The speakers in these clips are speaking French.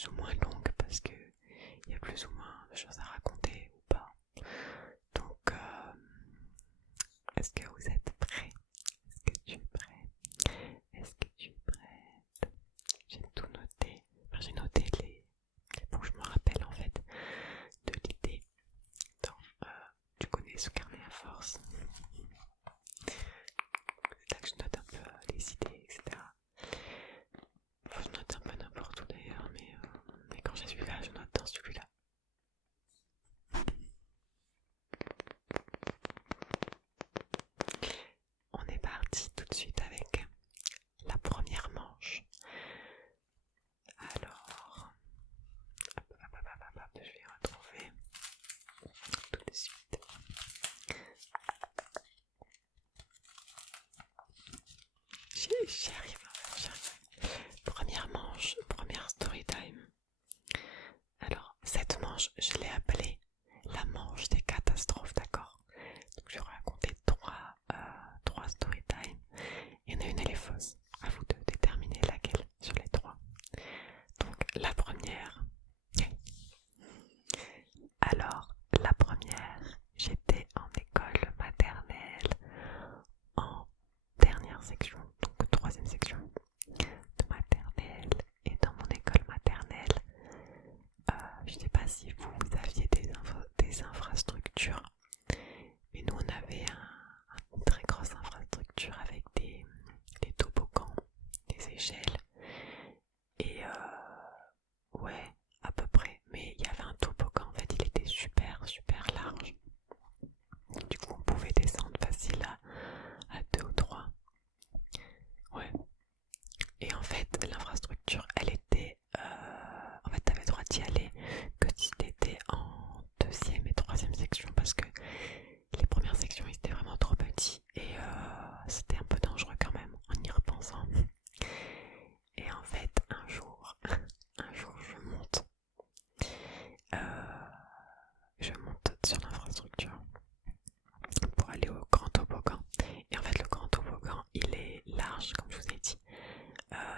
plus ou moins longue parce que il y a plus ou moins de choses à raconter ou pas. Donc, est-ce que vous êtes prêts? Est-ce que tu es prêt? Est-ce que tu es prête? J'ai tout noté. Enfin, j'ai noté pour que je me rappelle en fait de l'idée. Tu connais ce carnet à force. C'est là que je note un peu les idées, etc. Enfin, je note un peu n'importe où d'ailleurs, mais quand j'ai celui-là, je note dans celui-là. On est parti tout de suite avec la première manche. Alors, je vais retrouver tout de suite. J'y arrive. Première manche, première story time. Alors, cette manche, je l'ai appelée la manche des catastrophes, d'accord? Donc, je vais raconter trois story time. Il y en a une, elle est fausse. À vous de déterminer laquelle sur les trois. Donc, la première. Alors, la première, j'étais en école maternelle en dernière section, donc troisième section de maternelle. Et dans mon école maternelle, je ne sais pas si vous aviez des infrastructures, mais nous on avait une très grosse infrastructure avec des toboggans, des échelles et ouais, à peu près. Mais il y avait un toboggan, en fait il était super large. Du coup on pouvait descendre facile à 2 ou 3. Ouais. Et en fait l'infrastructure elle était en fait t'avais le droit d'y aller que si t'étais en deuxième et troisième section, parce que les premières sections ils étaient vraiment trop petits et c'était un peu dangereux quand même en y repensant. Et en fait un jour je monte sur l'infrastructure pour aller au grand toboggan. Et en fait le grand toboggan il est large comme je vous ai dit.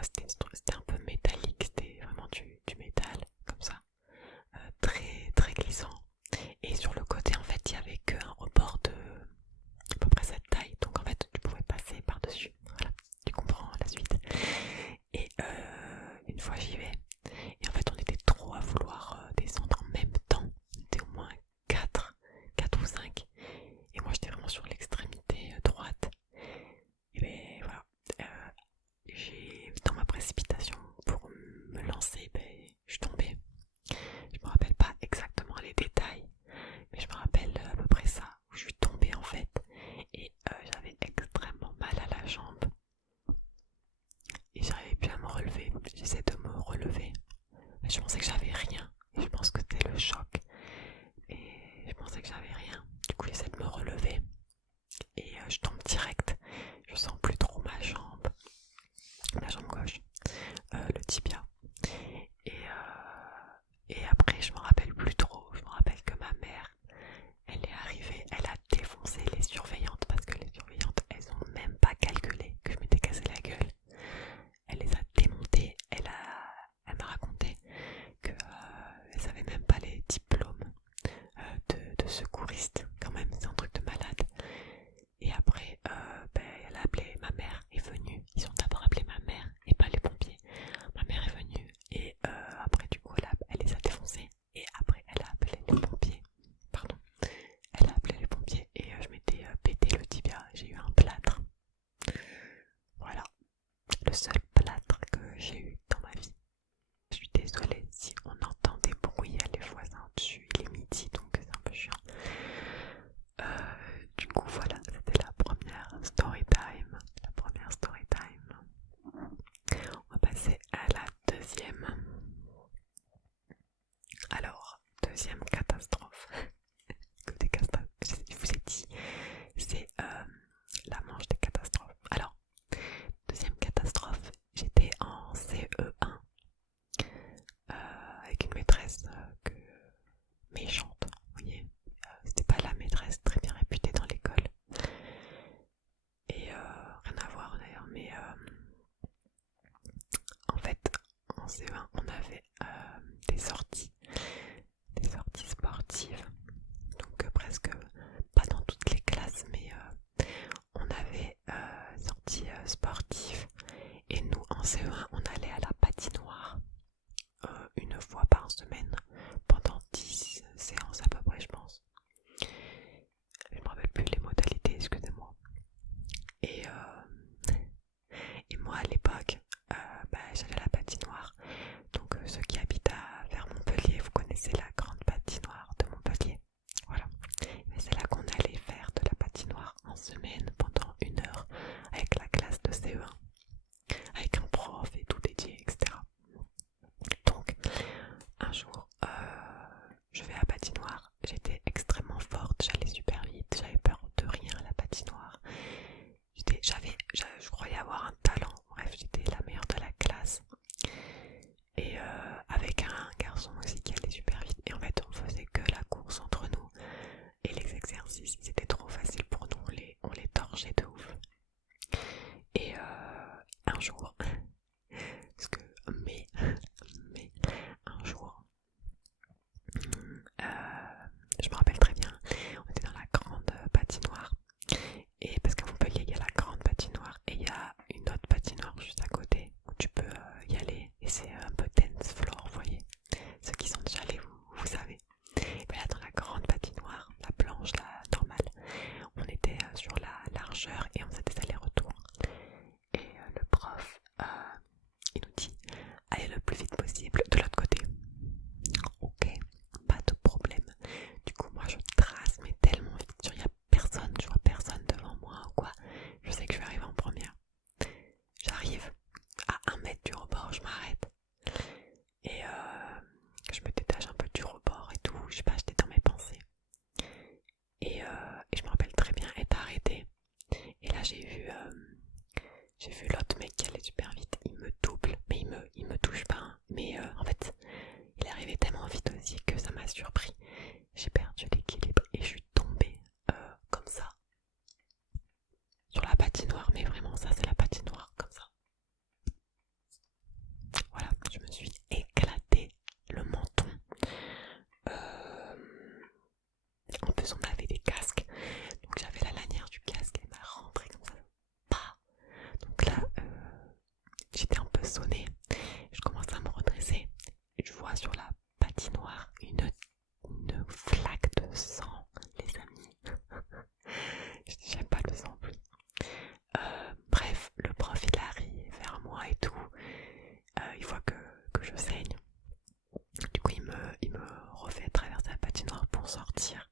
C'était un peu métallique, c'était vraiment du métal comme ça, très glissant. Et sur le côté en fait il y avait qu'un rebord de à peu près cette taille, donc en fait tu pouvais passer par dessus. Voilà, tu comprends la suite. Et une fois j'y vais, et en fait on était trop à vouloir descendre en même temps. On était au moins 4 ou 5. Et moi j'étais vraiment sur l'extrémité droite. Et ben voilà, dans ma précipitation pour me lancer, je suis tombée. Je me rappelle pas exactement les détails, mais je me rappelle à peu près ça, où je suis tombée en fait. Et j'avais extrêmement mal à la jambe. Et j'arrivais plus à me relever. J'essaie de me relever. Je pensais que j'avais rien. Et je pense que c'était le choc. Et je pensais que j'avais rien. Du coup j'essaie de me relever. Et je tombe direct. Je sens plus trop ma jambe gauche, le tibia. Et après je me rappelle plus trop. Je me rappelle que ma mère, elle est arrivée, elle a défoncé les surveillantes, parce que les surveillantes elles ont même pas calculé que je m'étais cassé la gueule. Elle les a démontées. Elle m'a raconté que elle savait même pas les diplômes de secouriste. Quand même, c'est un truc de malade. Et après, elle a appelé, ma mère est venue. Ils ont d'abord appelé ma mère et pas les pompiers. Ma mère est venue et après du coup elle les a défoncés. Et après elle a appelé les pompiers. Pardon. Elle a appelé les pompiers et je m'étais pété le tibia. J'ai eu un plâtre. Voilà. Le seul plâtre que j'ai eu dans ma vie. Je suis désolée si on entend des bruits, il y a les voisins dessus, il est midi donc c'est un peu chiant. Du coup voilà, c'était la première story time. On va passer à la deuxième. Alors, deuxième catastrophe. Côté catastrophe, je vous ai dit, c'est la manche des catastrophes. Alors, deuxième catastrophe, j'étais en CE1 avec une maîtresse méchante, vous voyez. C'était pas la maîtresse très bien réputée dans l'école. Et rien à voir d'ailleurs, mais en fait, en CE1, on avait semaine pendant 10 séances à peu près, je pense. Je me rappelle plus les modalités, excusez-moi. Et, et moi à l'époque, j'allais à la patinoire. Donc ceux qui habitent vers Montpellier, vous connaissez la grande patinoire de Montpellier. Voilà. Mais c'est là qu'on allait faire de la patinoire en semaine pendant 1 heure avec la classe de CE1, avec un prof et tout dédié, etc. Donc un jour, je vais à la patinoire, j'étais extrêmement forte, j'allais super vite, j'avais peur de rien à la patinoire. Je croyais avoir un talent, bref, j'étais la meilleure de la classe. Et avec un garçon aussi qui allait super vite. Et en fait, on faisait que la course entre nous. Et les exercices, c'était trop facile pour nous, on les torchait de ouf. Et un jour, mais un jour, je me rappelle très bien, on était dans la grande patinoire. Et parce qu'à Montpellier, il y a la grande patinoire et il y a une autre patinoire juste à côté où tu peux y aller. Et c'est un peu dance floor, vous voyez. Ceux qui sont déjà allés, vous savez. Et bien là, dans la grande patinoire, la blanche, la normale, on était sur la largeur et on faisait des allers-retours. Et le prof, il nous dit allez le plus vite possible de l'autre côté. Ok, pas de problème. Du coup, moi je trace, mais tellement vite. Il n'y a personne, je vois personne devant moi ou quoi. Je sais que je vais arriver en première. J'arrive à 1 mètre du rebord, je m'arrête. Et je me détache un peu du rebord et tout. Je sais pas, j'étais dans mes pensées. Et je me rappelle très bien être arrêtée. Et là j'ai vu l'autre mec qui allait super vite. Il me double, mais il me touche pas. Hein. Mais en fait, il est arrivé tellement vite aussi que ça m'a surpris. J'ai perdu l'équilibre et je suis tombée comme ça. Sur la patinoire, mais vraiment ça c'est la patinoire, comme ça. Voilà, je me suis éclaté le menton. En plus on avait des casques, donc j'avais la lanière du casque et elle m'a rentré comme ça. Bah. Donc là, j'étais un peu sonnée. Je commence à me redresser et je vois sur la patinoire une flaque de sang, les amis. J'aime pas le sang plus. Bref, le prof il arrive vers moi et tout. Il voit que je saigne. Du coup il me refait traverser la patinoire pour sortir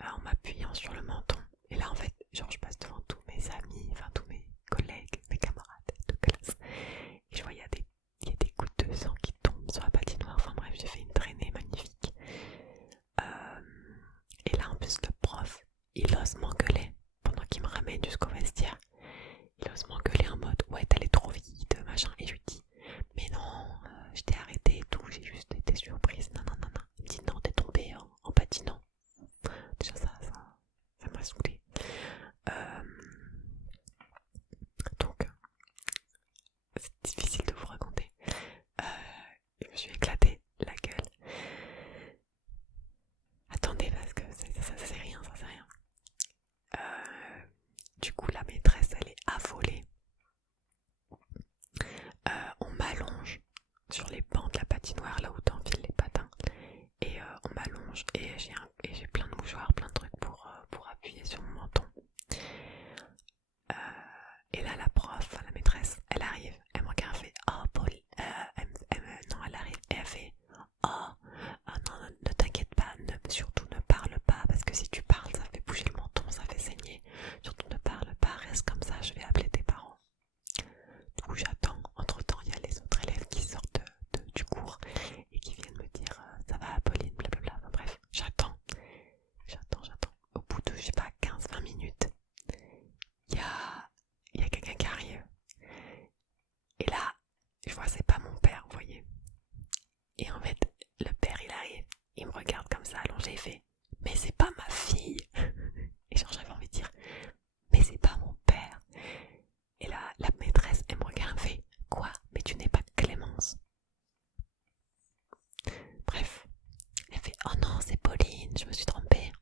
en m'appuyant sur le menton. Et là en fait, genre je passe devant tous mes amis, enfin tous mes collègues, mes camarades de classe. Et je vois il y a des gouttes de sang qui tombent sur la patinoire. Enfin bref, j'ai fait une traînée magnifique. Et là en plus le prof, il ose m'engueuler pendant qu'il me ramène jusqu'au vestiaire. Il ose m'engueuler en mode ouais t'allais trop vite, machin. Et je lui dis mais non, je t'ai arrêté et tout, j'ai juste été surprise. Non. Il me dit non, t'es tombée en patinant. Déjà ça m'a saoulée. Donc c'est difficile de vous raconter. Je me suis éclatée la gueule. Attendez parce que ça c'est rien. Du coup la maîtresse elle est affolée. On m'allonge sur les bancs de la patinoire là où t'enfiles les patins et on m'allonge et j'ai plein de mouchoirs, plein de trucs pour appuyer sur mon menton. Et là la prof, la maîtresse, elle arrive, elle me regarde, elle fait oh Paul, non elle arrive et elle fait oh non ne t'inquiète pas, surtout ne parle pas parce que si tu parles ça fait bouger le menton, ça fait saigner, surtout ne parle pas, reste comme ça, je vais appeler tes parents. Du coup j'attends, entre temps il y a les autres élèves qui sortent du cours et qui viennent me dire ça va Pauline, blablabla, enfin bref, j'attends. Au bout de je sais pas 15-20 minutes, il y a quelqu'un qui arrive. Et là, je vois c'est pas mon père, vous voyez. Et en fait, le père il arrive, il me regarde comme ça allongé et fait mais c'est pas ma fille. Et genre j'avais envie de dire mais c'est pas mon père. Et là, la maîtresse, elle me regarde et fait quoi? Mais tu n'es pas Clémence. Bref, elle fait oh non, c'est Pauline, je me suis trompée.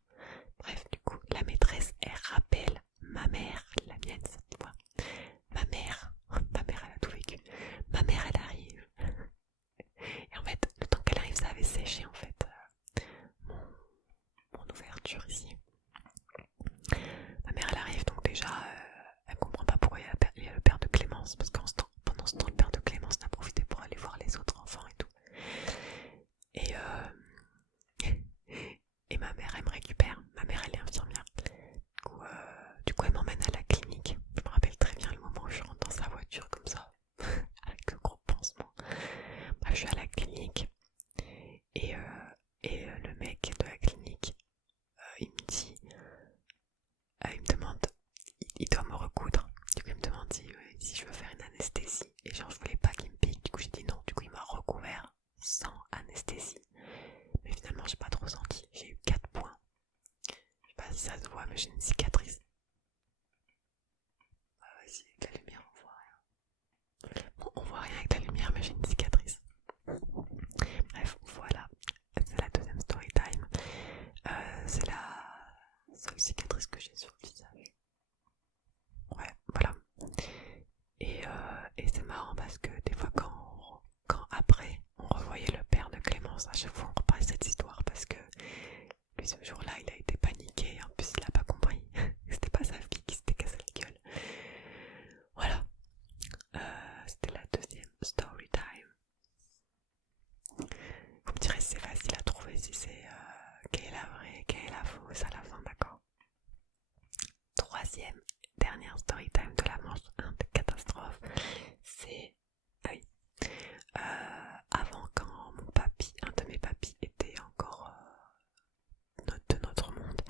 Bref, du coup, la maîtresse, elle rappelle ma mère, la mienne cette fois. Ma mère, elle a tout vécu. Ma mère, elle arrive. Et en fait, le temps qu'elle arrive, d'anesthésie. Mais finalement, j'ai pas trop senti. J'ai eu 4 points. Je sais pas si ça se voit, mais j'ai une cicatrice. Vas-y, avec la lumière, on voit rien. Bon, on voit rien avec la lumière, mais j'ai une cicatrice. Bref, voilà. C'est la deuxième story time. C'est la seule cicatrice que j'ai sur le visage. Ouais, voilà. Et c'est marrant parce que des fois quand après on revoyait le père de Clémence, à chaque fois on repassait cette histoire parce que lui ce jour-là il a été paniqué, en plus il a pas compris que c'était pas sa fille qui s'était cassé la gueule. Voilà, c'était la deuxième story time. Vous me direz si c'est facile à trouver, si c'est quelle est la vraie, quelle est la fausse à la fin, d'accord. Troisième, dernière story time de la manche 1 de catastrophe, c'est... Ah oui. Avant quand mon papy, un de mes papys était encore de notre monde,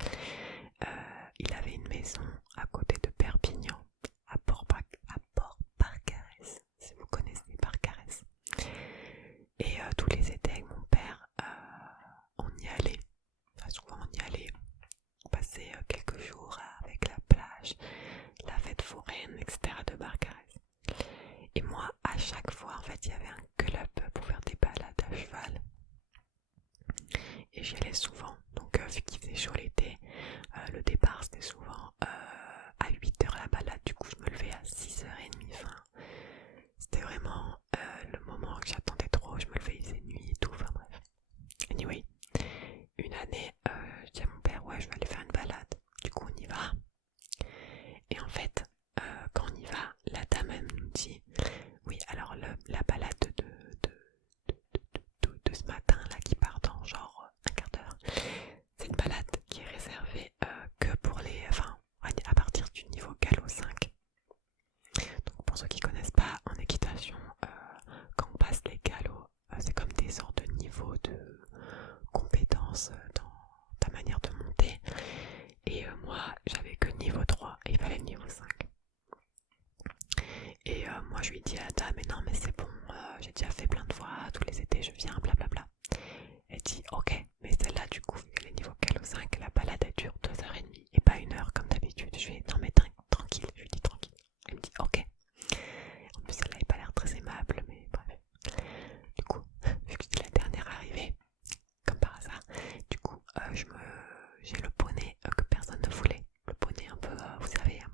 il avait une maison à côté de Perpignan, à Port-Barcarès, si vous connaissez Barcarès. Et tous les étés avec mon père, on y allait, enfin souvent on y allait, on passait quelques jours avec la plage, la fête foraine, etc. de Barcarès. Et moi, à chaque fois, en fait, il y avait un club pour faire des balades à cheval. Et j'y allais souvent. Donc, vu qu'il faisait chaud l'été, le départ c'était souvent à 8h la balade. Du coup, je me levais à 6h30. Enfin, c'était vraiment le moment que j'attendais trop. Je me levais, il faisait nuit et tout. Enfin, bref. Anyway, une année, je dis à mon père, ouais, je vais aller faire une balade. Du coup, on y va. Et en fait, quand on y va, la dame elle nous dit, oui, alors la balade de ce matin là qui part dans genre un quart d'heure, c'est une balade qui est réservée que pour les, enfin, à partir du niveau galop 5. Donc pour ceux qui connaissent pas, en équitation, quand on passe les galops, c'est comme des sortes de niveaux de compétences dans ta manière de monter. Et moi, j'avais que niveau 3 et il fallait le niveau 5. Et moi je lui dis à la dame, mais non mais c'est bon, j'ai déjà fait plein de fois, tous les étés je viens, blablabla. Elle dit ok, mais celle-là du coup, vu qu'elle est niveau galop 5, la balade elle dure 2h30 et pas 1h comme d'habitude. Je lui dis non mais tranquille, je lui dis tranquille. Elle me dit ok. En plus elle n'avait pas l'air très aimable, mais bref. Du coup, vu que j'étais la dernière arrivée, comme par hasard, du coup j'ai le poney que personne ne voulait. Le poney un peu, vous savez, un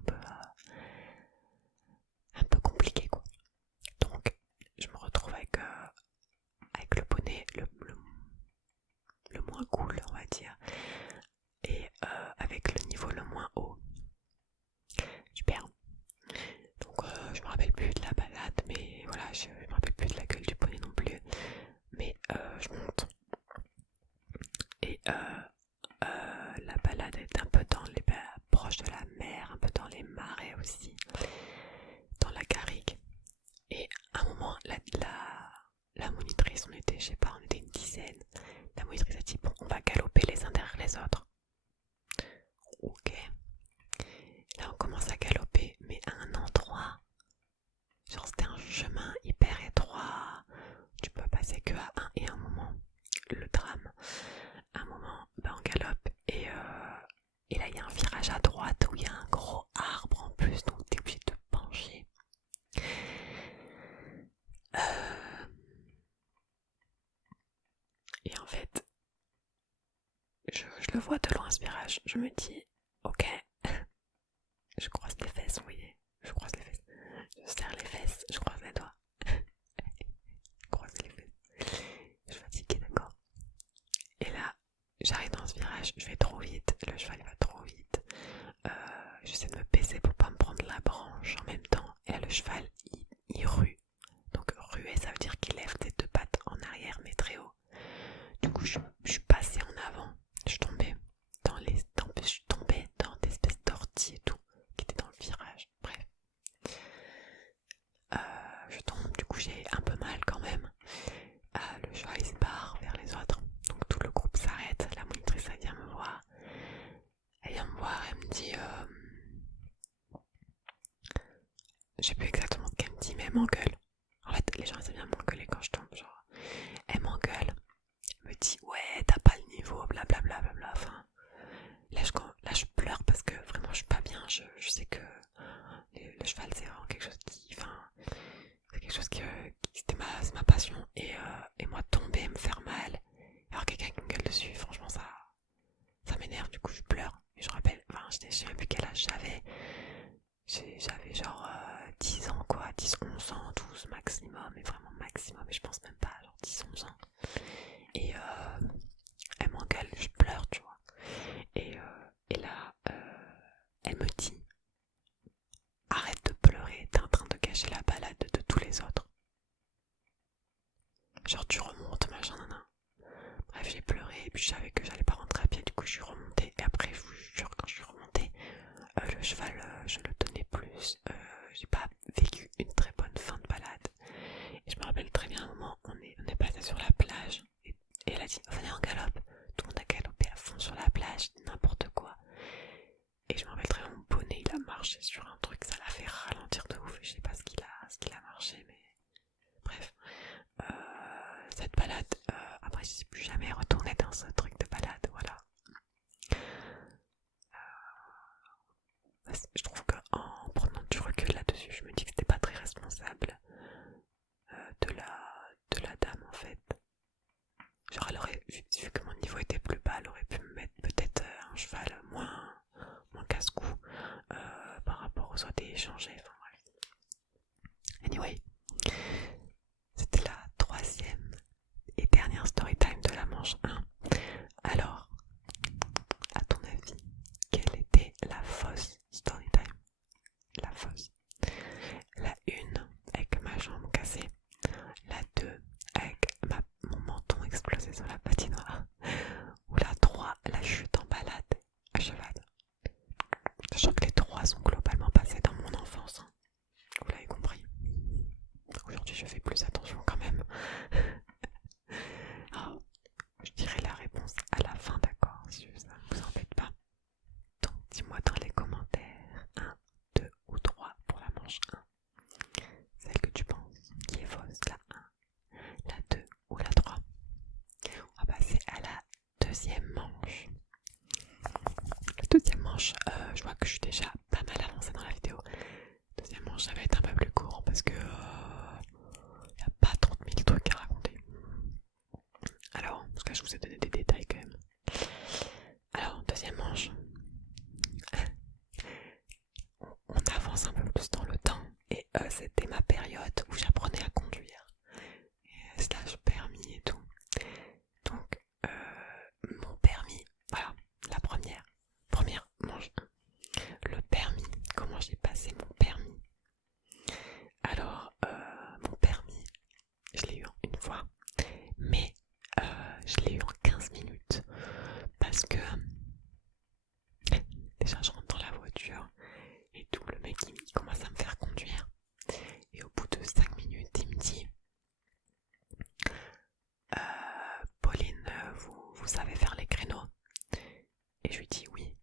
peu compliqué quoi. Donc je me retrouve avec le poney le moins cool on va dire, et avec le niveau le moins haut. Super. Donc je me rappelle plus de la balade, mais voilà, je me rappelle plus de la gueule du poney non plus. Mais je monte. Et la balade est un peu dans les proche de la mer, un peu dans les marais aussi, dans la garrigue. Et à un moment, la monitrice, on était, je sais pas, on était une dizaine. La monitrice a dit bon, on va galoper les uns derrière les autres. Ok. Là, on commence à galoper, mais à un endroit, genre c'était un chemin hyper étroit. Tu peux passer que à un et un moment. Le drame. À un moment, on galope et là il y a un virage à droite où il y a un gros arbre en plus, donc t'es obligé de te pencher. Et en fait, je le vois de loin ce virage, je me dis ok, je croise les fesses, vous voyez, je croise les fesses, je serre les fesses, je croise les doigts, croise les fesses, je suis fatiguée, d'accord. Et là, j'arrive dans ce virage, je vais trop vite, le cheval va trop vite, j'essaie de me baisser pour pas me prendre la branche en même temps, et là le cheval il rue. Donc ruer ça veut dire qu'il lève tes deux pattes en arrière mais très haut. Du coup je suis passée en avant, je tombais dans des espèces d'orties et tout qui étaient dans le virage. Bref, je tombe, du coup j'ai un peu mal quand même. Le cheval il se barre vers les autres, donc tout le groupe s'arrête. La monitrice elle vient me voir, elle me dit je sais plus exactement ce qu'elle me dit, mais elle m'engueule. En fait les gens ils aiment bien m'engueuler quand je tombe, genre elle m'engueule vu que mon niveau était plus bas, elle aurait pu me mettre peut-être un cheval moins casse-cou par rapport aux autres et échanger. Enfin bref. Anyway, c'était la troisième et dernière story time de la manche 1. Alors, à ton avis, quelle était la fausse story time? La fausse. La 1 avec ma jambe cassée. La 2 avec mon menton explosé sur la patinoire. Ou la 3, la chute en balade à cheval. Sachant que les 3 sont globalement passés dans mon enfance. Hein. Vous l'avez compris. Aujourd'hui, je fais plus attention quand même. Alors, je dirai la réponse à la fin, d'accord, si ça ne vous embête pas. Donc, dis-moi dans les commentaires 1, 2 ou 3 pour la manche 1. Celle que tu penses qui est fausse, la 1, la 2 ou la 3. On va passer à la deuxième manche. La deuxième manche, je vois que je suis déjà pas mal avancée dans la vidéo. Deuxième manche, ça va être un peu plus court parce que y a pas 30 000 trucs à raconter. Alors, parce que je vous ai donné des détails quand même. Alors, deuxième manche. On avance un peu plus dans le temps et c'était ma période où j'apprenais à conduire. Et slash permis et tout. Donc, mon permis, voilà, la première manche. Le permis, comment j'ai passé mon permis. Alors, mon permis, je l'ai eu en une fois, mais je l'ai eu en 15 minutes parce que déjà je rentre dans la voiture et tout, le mec il commence à me faire conduire et au bout de 5 minutes il me dit Pauline, vous savez faire les créneaux? Et je lui dis oui,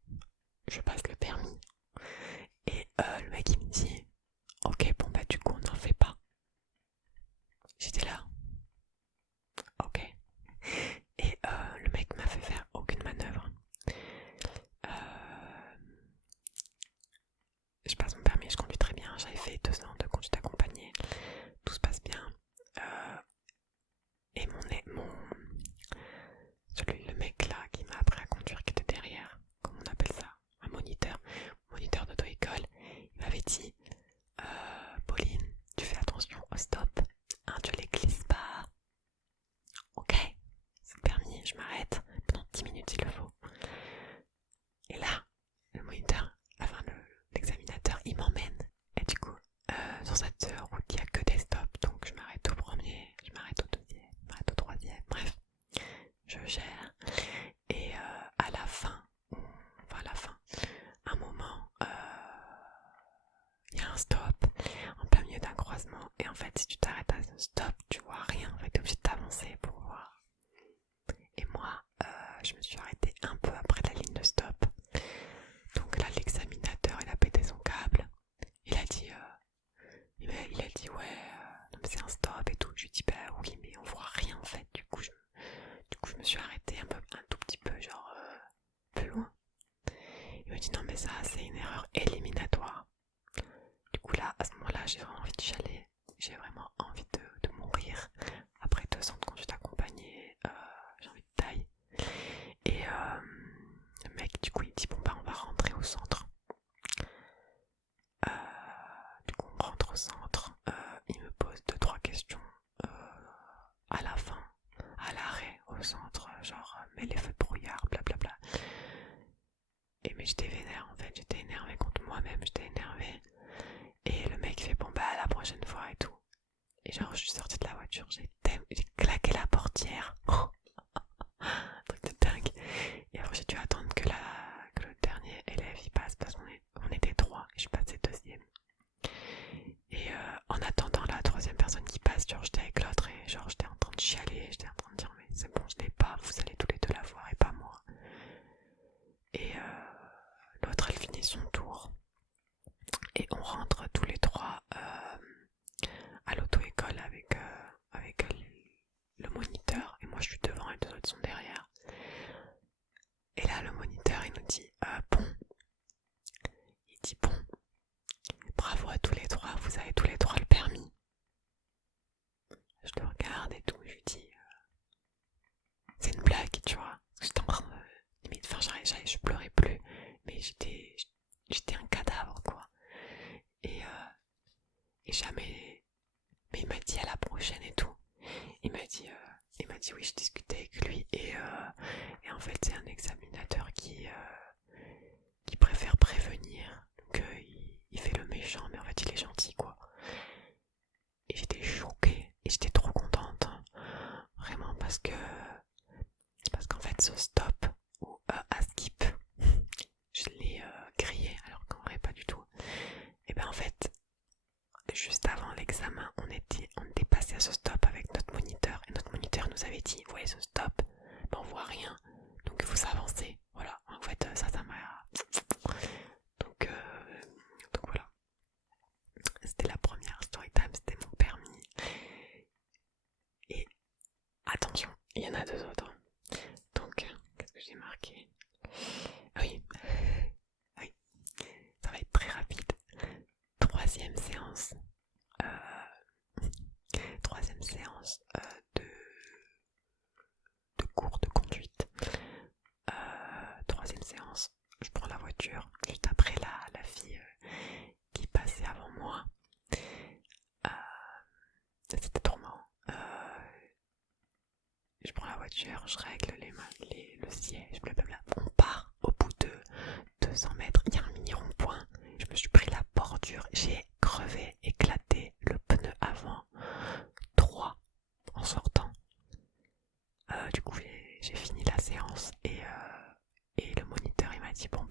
je passe le permis. Et le mec il me dit ok, bon bah du coup on n'en fait pas. J'étais là, ok. Et le mec m'a fait faire aucune manœuvre. Je passe mon permis, je conduis très bien. J'avais fait 2 ans de conduite accompagnée. Tout se passe bien. Et le mec là qui m'a appris à conduire, qui était derrière, comment on appelle ça, un moniteur d'auto-école, il m'avait dit Pauline, tu fais attention au stop, hein, tu les glisses pas. Ok, c'est permis, je m'arrête pendant 10 minutes s'il le faut. Et là, le moniteur, enfin l'examinateur, il m'emmène. Et du coup, sur cette route, il n'y a que des stops. Donc je m'arrête au premier, je m'arrête au deuxième, je m'arrête au troisième. Bref, je gère. Et à la fin, un moment, il y a un stop en plein milieu d'un croisement. Et en fait, si tu t'arrêtes à ce stop, tu vois rien. En fait, t'es obligé de t'avancer pour voir. Et moi, je me suis arrêtée un peu après la ligne de stop. Donc là, l'examinateur, il a pété son câble. Il a dit ouais, non mais c'est un stop et tout. Je lui ai dit bah oui, mais on voit rien en fait. Du coup, je me suis arrêtée un tout petit peu, genre plus loin. Il m'a dit non mais ça, c'est une erreur éliminatoire. Du coup là, à ce moment-là, j'ai vraiment envie de chialer. J'ai vraiment envie de mourir. Après 2 ans de conduite accompagnée, j'ai envie de taille. Et le mec, du coup, il me dit bon bah on va rentrer au centre. Du coup, on rentre au centre. Il me pose 2-3 questions à la fin, à l'arrêt, au centre, genre mais les feux de brouillard, blablabla. Et mais j'étais vénère en fait, j'étais énervée contre moi-même, j'étais énervée. Et le mec fait bon bah la prochaine fois et tout. Et genre je suis sortie de la voiture, j'ai claqué la portière. Truc de dingue. Et après j'ai dû attendre que le dernier élève il passe parce qu'on était 3 et je suis passée deuxième. Et en attendant la troisième personne qui passe, genre j'étais avec l'autre et genre j'étais en train de chialer, j'étais en train de dire mais c'est bon je l'ai pas, vous allez tous les deux la voir et pas moi. Et l'autre elle finit son tour et on rentre tous les 3 à l'auto-école avec le moniteur et moi j'ai discuté avec lui et en fait c'est un examinateur qui préfère prévenir. Donc il fait le méchant mais en fait il est gentil quoi. Et j'étais choquée et j'étais trop contente. Vraiment parce qu'en fait ce stop ou à skip, je l'ai grillé alors qu'en vrai pas du tout. Et ben en fait, juste avant l'examen, on était passé à ce stop avec notre moniteur et notre moniteur nous avait dit, vous voyez ce stop, ben on voit rien, donc il faut s'avancer. Voilà, en fait ça m'a... Donc voilà, c'était la première story time, c'était mon permis. Et attention, il y en a deux autres. Donc, qu'est-ce que j'ai marqué? Ah oui, ça va être très rapide. Troisième séance. Troisième séance de cours de conduite. Troisième séance, je prends la voiture juste après la fille qui passait avant moi. C'était trop marrant. Je prends la voiture, je règle le siège, blablabla. On part au bout de 200 mètres, il y a un mini rond-point. Je me suis pris la bordure, j'ai crevé, éclaté le pneu avant 3 en sortant. Du coup j'ai fini la séance et le moniteur il m'a dit bon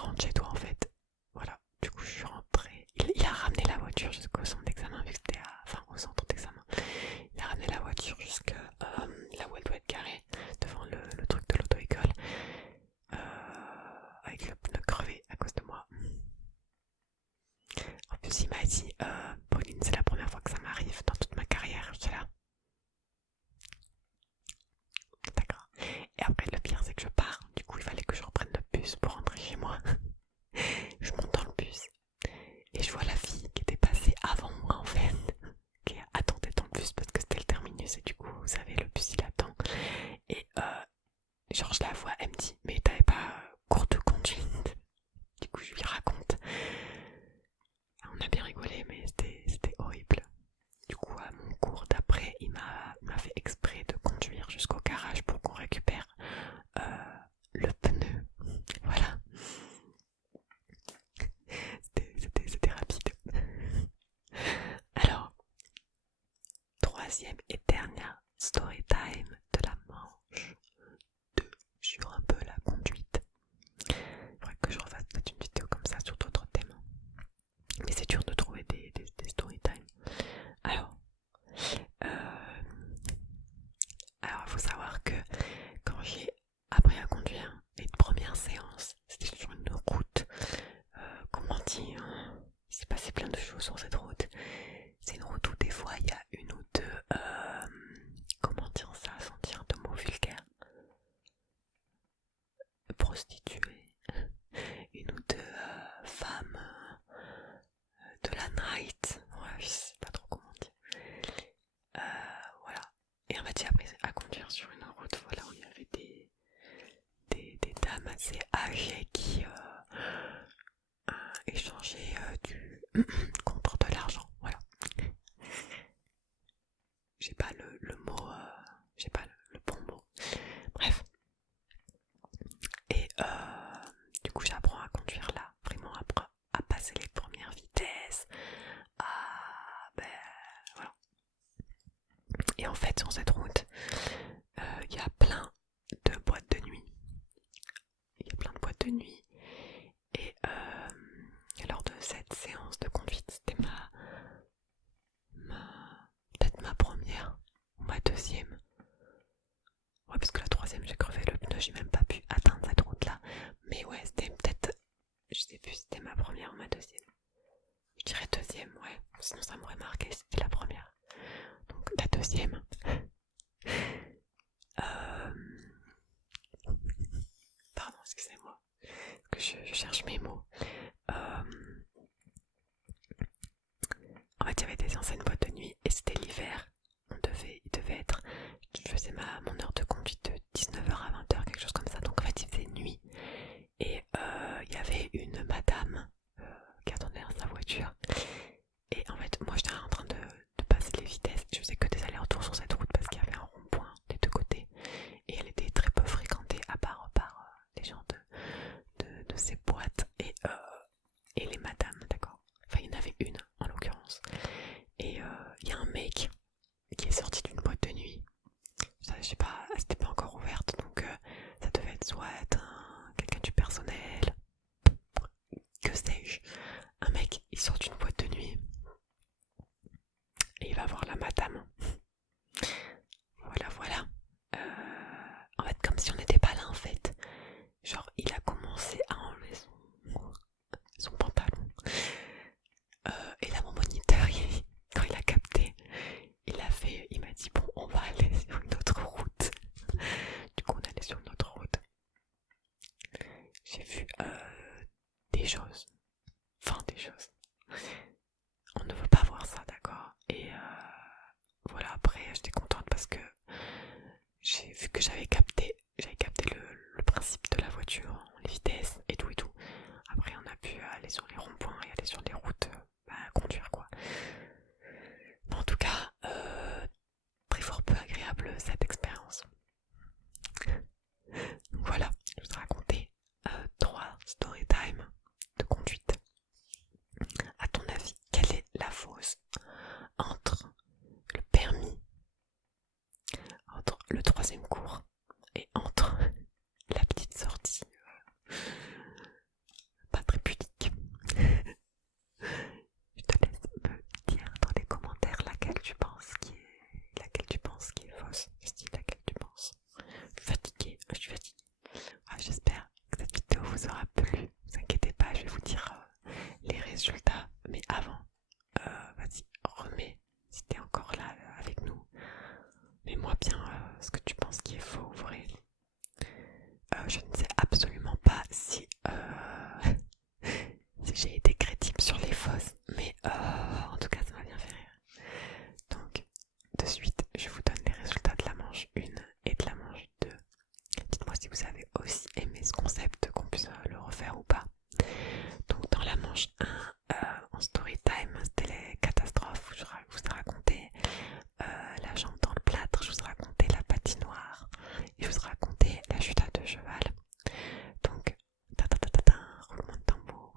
rentre chez toi en fait. Voilà, du coup je suis rentrée. Il a ramené la voiture jusqu'au centre d'examen vu que c'était au centre d'examen. Il a ramené la voiture jusqu'à là où elle doit être garée devant le truc de l'auto-école avec le pneu crevé à cause de moi. En plus il m'a dit Pauline c'est la première fois que ça m'arrive dans toute ma carrière. J'étais là. D'accord. Et après le pire c'est que je pars. Du coup il fallait que je reprenne le bus pour rentrer chez moi. Je monte dans le bus et je vois la fille qui était passée avant moi en fait, qui attendait dans le bus parce que c'était le terminus et du coup vous savez le bus il attend et genre je la vois, elle me dit mais t'avais pas cours de conduite? Du coup je lui raconte, on a bien rigolé mais c'était horrible. Du coup à mon cours d'après il m'a fait exprès de conduire jusqu'au garage pour qu'on récupère le pneu. Voilà. C'était rapide. Alors, troisième et dernière story time de la manche 2 sur un peu la conduite. Il faudrait que je refasse peut-être une vidéo comme ça sur d'autres thèmes. Mais c'est dur de trouver des story time. Alors, il faut savoir que quand j'ai appris à conduire, les premières séances, c'était sur une route. Comment dire, il s'est passé plein de choses sur cette route. C'est une route où des fois il y a une ou deux, comment dire ça sans dire de mots vulgaires, prostituées, une ou deux femmes de la night, ouais, je sais pas trop comment dire. Voilà. Et en fait j'ai appris à conduire sur une route, voilà, où il y avait des dames assez âgées qui échanger contre de l'argent, voilà. J'ai pas le mot, j'ai pas le bon mot. Bref. Et du coup j'apprends à conduire là, vraiment à passer les premières vitesses, voilà. Et en fait sur cette route, il y a plein de boîtes de nuit. Et lors de cette séance de conduite, c'était peut-être ma première ou ma deuxième. Ouais, parce que la troisième j'ai crevé le pneu, j'ai même pas pu atteindre cette route là. Mais ouais, c'était peut-être, je sais plus si c'était ma première ou ma deuxième. Je dirais deuxième, ouais, sinon ça m'aurait marqué si c'était la première. Donc la deuxième. Pardon, excusez-moi, parce que je cherche mes mots. En fait, il y avait des anciennes boîtes de nuit et c'était l'hiver. Il devait être, je faisais mon heure de conduite de 19h à 20h, quelque chose comme ça. Donc en fait, il faisait nuit. Et il y avait une madame qui attendait dans sa voiture. Et en fait, moi j'étais en train de passer les vitesses. Je faisais que des allers-retours sur cette route parce qu'il y avait un rond je sais pas, c'était pas encore ouverte, donc ça devait être soit quelqu'un du personnel, que sais-je. Un mec, il sort d'une boîte de nuit et il va voir la madame. Voilà. En fait, comme si on n'était pas là en fait. Genre, il a commencé à enlever son pantalon. Et là, mon moniteur, quand il a capté, il m'a dit bon, on va aller sur une autre route. Du coup, on allait sur une autre route. J'ai vu des choses. Enfin, des choses. On ne veut pas voir ça, d'accord? Et voilà, après, j'étais contente parce que j'ai vu que j'avais capté le principe de la voiture, les vitesses et tout et tout. Après, on a pu aller sur les ronds-points et aller sur les routes, conduire quoi. Mais en tout cas, très fort peu agréable cette expérience. Donc voilà, je vous ai raconté 3 story time de conduite. À ton avis, quelle est la fausse entre le permis, entre le 3e cours et entre la petite sortie pas très pudique? Je te laisse me dire dans les commentaires laquelle tu penses qui est fausse. Je dis laquelle tu penses. Je suis fatiguée. J'espère que cette vidéo vous aura plu. Ne vous inquiétez pas, je vais vous dire les résultats. Mais avant, vas-y, remets, si t'es encore là avec nous, mets-moi bien ce que tu penses qui est faux ou vrai. Je ne sais absolument pas si j'ai été crédible sur les fausses, mais en tout cas ça m'a bien fait rire. Donc de suite je vous donne les résultats de la manche 1 et de la manche 2. Dites-moi si vous avez aussi aimé ce concept, qu'on puisse le refaire ou pas. Donc dans la manche 1, en story time, c'était les catastrophes, je vous ai raconté la jambe dans le plâtre, je vous ai raconté la patinoire et je vous ai raconté la chute à 2 cheval. Donc roulement de tambour.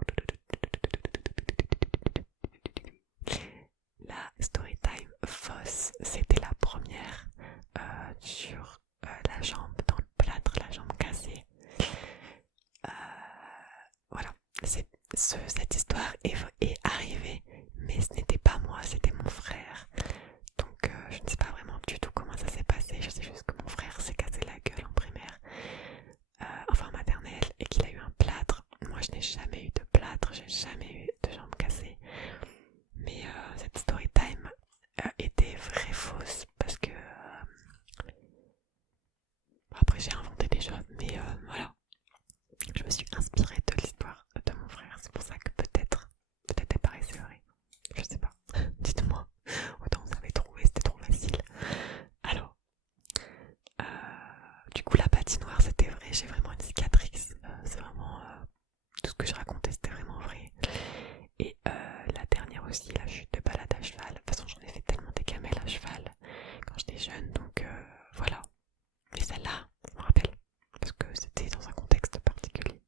La story time fausse, c'était la première sur la jambe dans le plâtre, la jambe cassée. Voilà, cette histoire est arrivée, mais ce n'était pas moi, c'était mon frère. Donc je ne sais pas vraiment du tout comment ça s'est passé, je sais juste que mon frère s'est cassé la gueule en primaire, enfin en maternelle, et qu'il a eu un plâtre. Moi je n'ai jamais eu de plâtre, j'ai jamais eu de jambe cassée. Mais cette story time était vraie fausse parce que après j'ai inventé des choses, mais voilà, je me suis inspirée de l'histoire de mon frère. C'est pour ça que peut-être elle paraissait vraie. Je sais pas. Dites-moi. Autant vous avez trouvé, c'était trop facile. Alors, du coup la patinoire c'était vrai. J'ai vraiment une cicatrice. C'est vraiment tout ce que je racontais, c'était vraiment vrai. Et la dernière aussi, la chute de balade à cheval. De toute façon, j'en ai fait tellement des gamelles à cheval quand j'étais jeune, donc voilà. Mais celle-là, je me rappelle, parce que c'était dans un contexte particulier.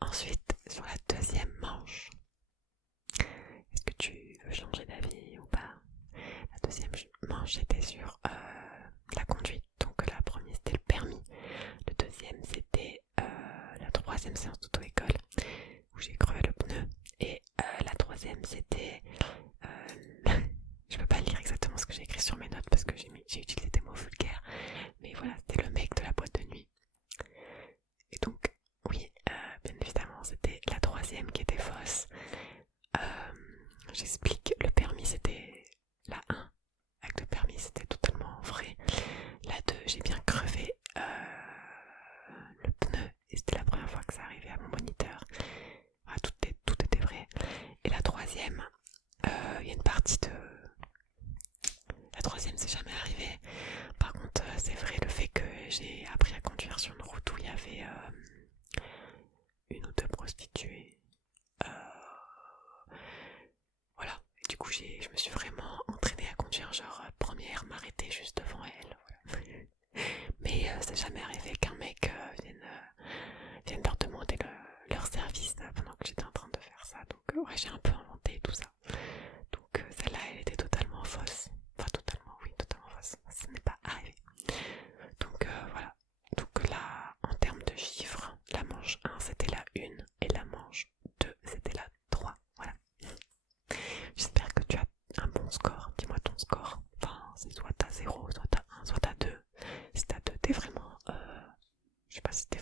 Ensuite, sur la deuxième manche, est-ce que tu veux changer d'avis ou pas? La deuxième manche était sur la conduite. Donc la première c'était le permis. Le deuxième c'était la 3e séance d'auto-école où j'ai crevé le pneu. Et la 3e c'était je peux pas lire exactement ce que j'ai écrit sur mes notes parce que j'ai utilisé des mots vulgaires, mais voilà, c'était le mec de la boîte de nuit. Et donc oui, bien évidemment c'était la 3e qui était fausse. J'explique, le permis c'était la 1, avec le permis c'était totalement vrai. La 2, j'ai bien crevé le pneu et c'était la première fois que ça arrivait à mon moniteur. Voilà, tout était vrai. Et la 3e, il y a une partie de... La 3e c'est jamais arrivé. Par contre c'est vrai le fait que j'ai appris à conduire sur une route où il y avait une ou deux prostituées. Voilà, et du coup je me suis vraiment entraînée à conduire, genre première m'arrêter juste devant elle, voilà. Mais c'est jamais arrivé qu'un mec vienne leur demander leur service pendant que j'étais en train de faire ça. Donc ouais, j'ai un peu inventé tout ça. Donc celle-là elle était totalement fausse. Enfin totalement, oui, totalement fausse, ça n'est pas arrivé. c'était